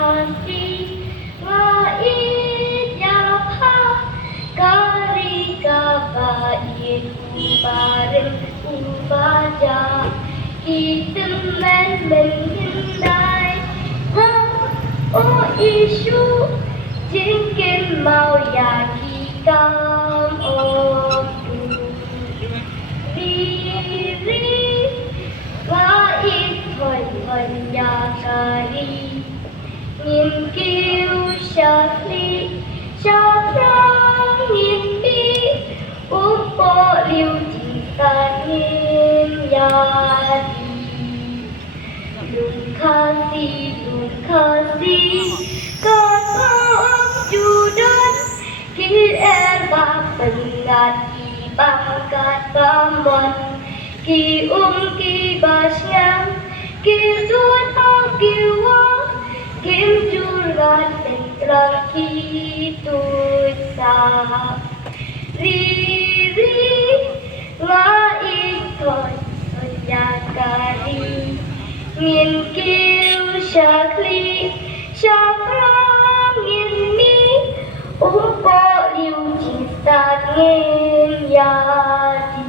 kasih wa'id ya pa kari kabaid ubarin ubaja kita menghindai ha o isu jingkin mau ya kikam o riri wa'id thôi thôi ya kari nhìn kêu sạc ly sạc răng nhìn đi uống bộ liều trình tàn nhìn ya đi lùng khá si có thơm chủ đơn khi em ba phần ngạt kỳ bằng gạt ba mòn kỳ kỳ bà nhang kỳ tuôn ao kiều kim churgat entraki tusa ri nga itoy sonyakari ngin kiu shakli shakrang ngin mi umpo liu jinsa ngin yadi.